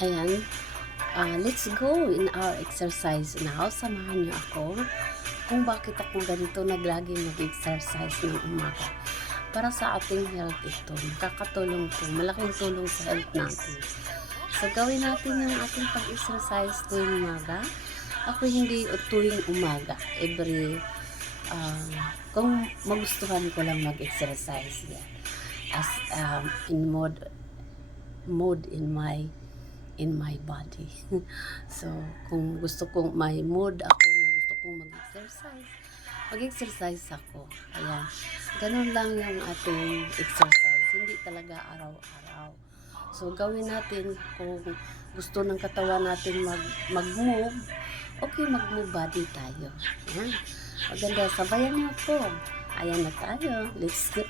Ayan, let's go in our exercise now. Samahan niyo ako kung bakit ako ganito naglaging mag-exercise ng umaga. Para sa ating health ito, makakatulong po, malaking tulong sa health natin. So, gawin natin yung ating pag-exercise tuwing umaga. Ako hindi tuwing umaga. Kung magustuhan ko lang mag-exercise yan. As in mode in my body. So, kung gusto kong may mood ako na gusto kong mag-exercise ako. Ayan. Ganun lang yung ating exercise. Hindi talaga araw-araw. So, gawin natin kung gusto ng katawan natin mag-move. Okay, mag-move body tayo. Ayan. Maganda. Sabayan niyo ako. Ayan na tayo. Let's go.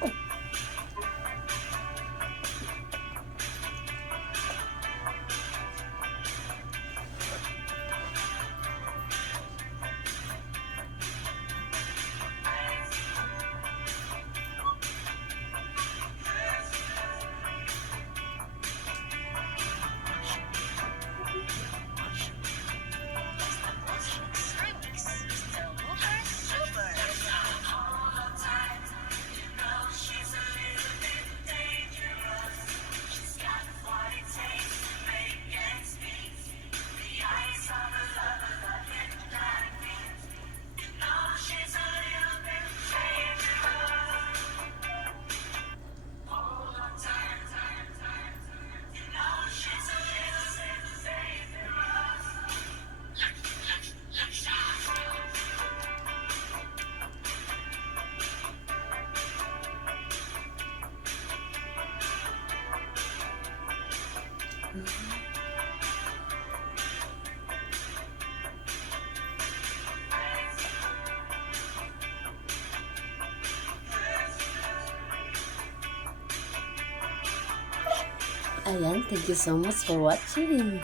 Ayan, thank you so much for watching.